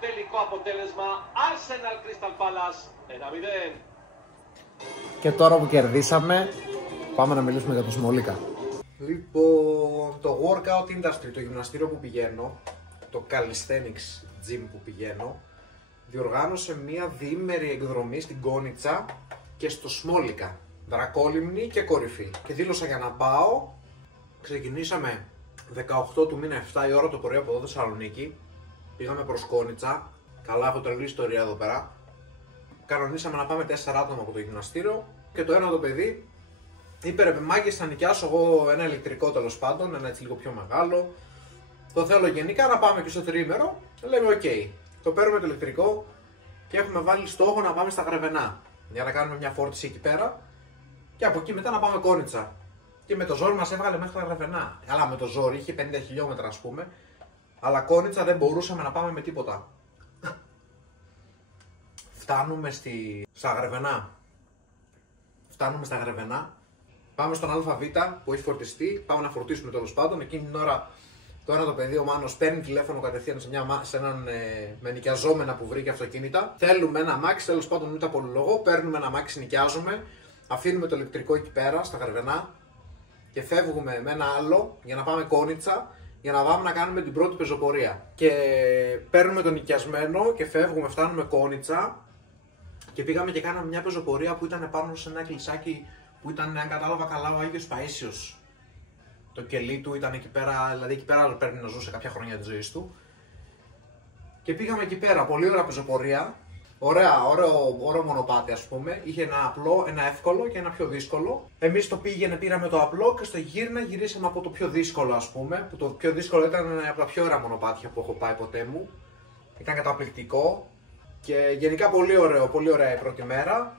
τελικό αποτέλεσμα Arsenal Crystal Palace 1-0. Και τώρα που κερδίσαμε, πάμε να μιλήσουμε για το Σμόλικα. Λοιπόν, το workout industry, το γυμναστήριο που πηγαίνω, το calisthenics gym που πηγαίνω, διοργάνωσε μία διήμερη εκδρομή στην Κόνιτσα και στο Σμόλικα, Δρακόλυμνη και κορυφή. Και δήλωσα για να πάω. Ξεκινήσαμε 18 του μήνα 7 η ώρα το πρωί από εδώ Θεσσαλονίκη. Πήγαμε προς Κόνιτσα. Καλά, έχω τρελή ιστορία εδώ πέρα. Κανονίσαμε να πάμε 4 άτομα από το γυμναστήριο και το ένα το παιδί είπε ρε μάγκες, θα νοικιάσω εγώ ένα ηλεκτρικό τέλος πάντων, ένα έτσι λίγο πιο μεγάλο. Το θέλω γενικά να πάμε και στο τριήμερο. Λέμε οκ. Το παίρνουμε το ηλεκτρικό και έχουμε βάλει στόχο να πάμε στα Γρεβενά για να κάνουμε μια φόρτιση εκεί πέρα και από εκεί μετά να πάμε Κόνιτσα. Και με το ζόρι μας έβγαλε μέχρι τα Γρεβενά. Καλά, με το ζόρι είχε 50 χιλιόμετρα ας πούμε, αλλά Κόνιτσα δεν μπορούσαμε να πάμε με τίποτα. Φτάνουμε στα Γρεβενά. Φτάνουμε στα Γρεβενά. Πάμε στον ΑΒ που έχει φορτιστεί. Πάμε να φορτίσουμε τέλος πάντων. Εκείνη την ώρα το ένα το παιδί, ο Μάνος, παίρνει τηλέφωνο κατευθείαν σε έναν με νοικιαζόμενα που βρήκε αυτοκίνητα. Θέλουμε ένα αμάξι, τέλος πάντων, ούτε απολυλογώ. Παίρνουμε ένα αμάξι, νοικιάζουμε. Αφήνουμε το ηλεκτρικό εκεί πέρα, στα Γρεβενά. Και φεύγουμε με ένα άλλο για να πάμε Κόνιτσα. Για να πάμε να κάνουμε την πρώτη πεζοπορία. Και παίρνουμε το νοικιασμένο και φεύγουμε, φτάνουμε Κόνιτσα. Και πήγαμε και κάναμε μια πεζοπορία που ήταν πάνω σε ένα εκκλησάκι που ήταν, αν κατάλαβα καλά, ο Άγιος Παΐσιος. Το κελί του ήταν εκεί πέρα, δηλαδή εκεί πέρα πρέπει να ζούσε κάποια χρόνια της ζωής του. Και πήγαμε εκεί πέρα, πολύ ωραία πεζοπορία. Ωραίο μονοπάτι ας πούμε. Είχε ένα απλό, ένα εύκολο και ένα πιο δύσκολο. Εμείς το πήραμε το απλό και στο γυρίσαμε από το πιο δύσκολο ας πούμε. Που το πιο δύσκολο ήταν από τα πιο ωραία μονοπάτια που έχω πάει ποτέ μου. Ήταν καταπληκτικό. Και γενικά πολύ ωραία η πρώτη μέρα.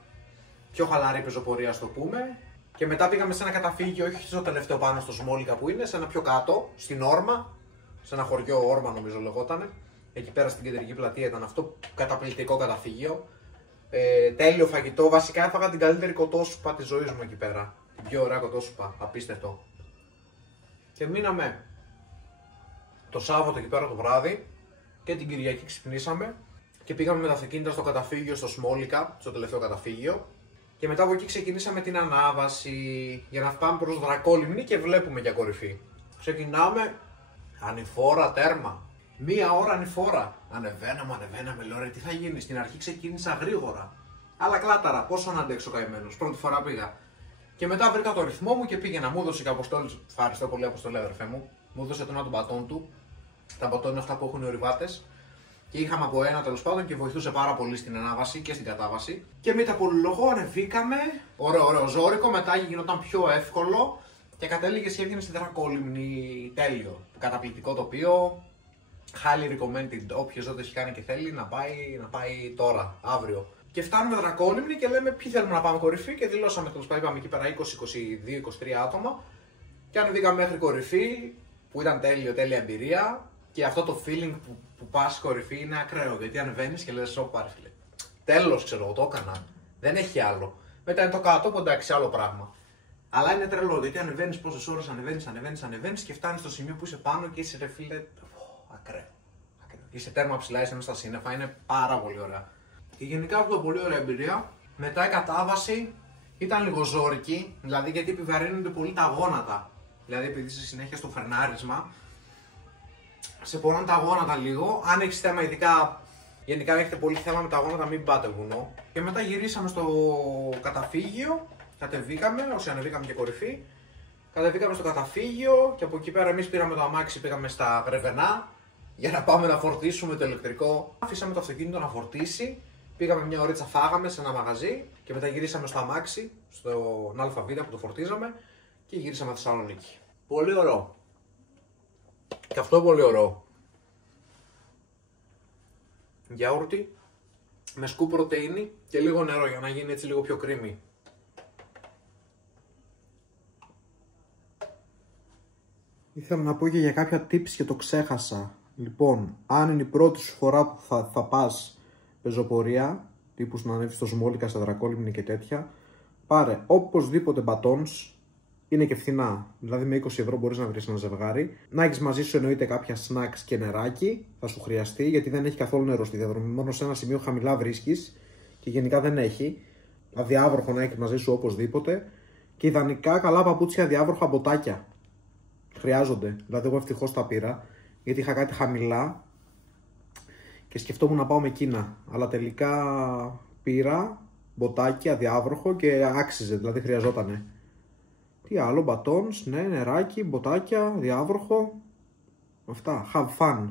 Πιο χαλαρή πεζοπορία, ας το πούμε. Και μετά πήγαμε σε ένα καταφύγιο, όχι στο τελευταίο πάνω στο Σμόλικα που είναι, σε ένα πιο κάτω, στην Όρμα. Σε ένα χωριό Όρμα νομίζω λεγότανε. Εκεί πέρα στην κεντρική πλατεία ήταν αυτό. Καταπληκτικό καταφύγιο. Τέλειο φαγητό. Βασικά έφαγα την καλύτερη κοτόσουπα της ζωής μου εκεί πέρα. Την πιο ωραία κοτόσουπα. Απίστευτο. Και μείναμε το Σάββατο εκεί πέρα το βράδυ. Και την Κυριακή ξυπνήσαμε. Και πήγαμε με τα αυτοκίνητα στο καταφύγιο, στο Σμόλικα, στο τελευταίο καταφύγιο. Και μετά από εκεί ξεκινήσαμε την ανάβαση για να πάμε προς Δρακόλυμνη και βλέπουμε για κορυφή. Ξεκινάμε ανηφόρα τέρμα. 1 ώρα ανηφόρα. Ανεβαίναμε, λέω ρε τι θα γίνει. Στην αρχή ξεκίνησα γρήγορα. Αλλά κλάταρα, πόσο να αντέξω καημένος. Πρώτη φορά πήγα. Και μετά βρήκα το ρυθμό μου και πήγαινα. Μου έδωσε και Αποστόλη. Ευχαριστώ πολύ, Αποστόλη, αδερφέ μου. Μου έδωσε τον μπατόν του. Τα μπατόν είναι αυτά που έχουν οι ορειβάτες. Και είχαμε από ένα τέλος πάντων και βοηθούσε πάρα πολύ στην ανάβαση και στην κατάβαση. Και με τα πολυλογώ ανεβήκαμε. Ωραίο ζόρικο, μετά γινόταν πιο εύκολο και κατέληγε και έβγαινε στη Δρακόλυμνη. Τέλειο. Καταπληκτικό τοπίο. Highly recommended. Όποιος δεν το έχει κάνει και θέλει να πάει τώρα, αύριο. Και φτάνουμε Δρακόλυμνη και λέμε ποιοι θέλουμε να πάμε κορυφή. Και δηλώσαμε τέλος πάντων, είπαμε εκεί πέρα 20, 22, 23 άτομα. Και ανεβήκαμε μέχρι κορυφή που ήταν τέλεια εμπειρία. Και αυτό το feeling που πας κορυφή είναι ακραίο, γιατί ανεβαίνεις και λες όπα ρε φίλε. Τέλος ξέρω εγώ, το έκανα. Δεν έχει άλλο. Μετά είναι το κάτω, που εντάξει άλλο πράγμα. Αλλά είναι τρελό, γιατί ανεβαίνεις πόσες ώρες ανεβαίνεις και φτάνεις στο σημείο που είσαι πάνω και είσαι ρε φίλε. Ακραίο. Είσαι τέρμα ψηλά, είσαι μέσα στα σύννεφα, είναι πάρα πολύ ωραία. Και γενικά αυτό πολύ ωραία εμπειρία. Μετά η κατάβαση ήταν λίγο ζόρικη, δηλαδή γιατί επιβαρύνονται πολύ τα γόνατα. Δηλαδή επειδή είσαι συνέχεια στο φρενάρισμα. Σε πονάνε τα γόνατα λίγο. Αν έχεις θέμα, ειδικά γενικά έχετε πολύ θέμα με τα γόνατα, μην πάτε βουνό. Και μετά γυρίσαμε στο καταφύγιο. Κατεβήκαμε, όσοι ανεβήκαμε και κορυφή. Κατεβήκαμε στο καταφύγιο και από εκεί πέρα εμείς πήραμε το αμάξι, πήγαμε στα Γρεβενά για να πάμε να φορτίσουμε το ηλεκτρικό. Αφήσαμε το αυτοκίνητο να φορτίσει. Πήγαμε μια ωρίτσα, φάγαμε σε ένα μαγαζί και μετά γυρίσαμε στο αμάξι, στον ΑΒ που το φορτίζαμε και γυρίσαμε Θεσσαλονίκη. Πολύ ωραίο. Και αυτό πολύ ωραίο. Γιαούρτι με σκουπ πρωτεΐνη και λίγο νερό για να γίνει έτσι λίγο πιο κρίμι. Ήθελα να πω και για κάποια tips και το ξέχασα. Λοιπόν, αν είναι η πρώτη σου φορά που θα πας πεζοπορία, τύπου να ανέβεις στο Σμόλικα, στα Δρακόλυμνη και τέτοια, πάρε οπωσδήποτε μπατόνς, είναι και φθηνά. Δηλαδή με 20 ευρώ μπορείς να βρεις ένα ζευγάρι. Να έχεις μαζί σου εννοείται κάποια snacks και νεράκι, θα σου χρειαστεί, γιατί δεν έχει καθόλου νερό στη διαδρομή. Μόνο σε ένα σημείο χαμηλά βρίσκεις και γενικά δεν έχει. Αδιάβροχο να έχεις μαζί σου οπωσδήποτε. Και ιδανικά καλά παπούτσια αδιάβροχα, μποτάκια. Χρειάζονται. Δηλαδή, εγώ ευτυχώς τα πήρα, γιατί είχα κάτι χαμηλά και σκεφτόμουν να πάω με Κίνα. Αλλά τελικά πήρα μποτάκι αδιάβροχο και άξιζε, δηλαδή χρειαζότανε. Τι άλλο, μπατόνς, ναι, νεράκι, μποτάκια, διάβροχο. Αυτά. Have fun.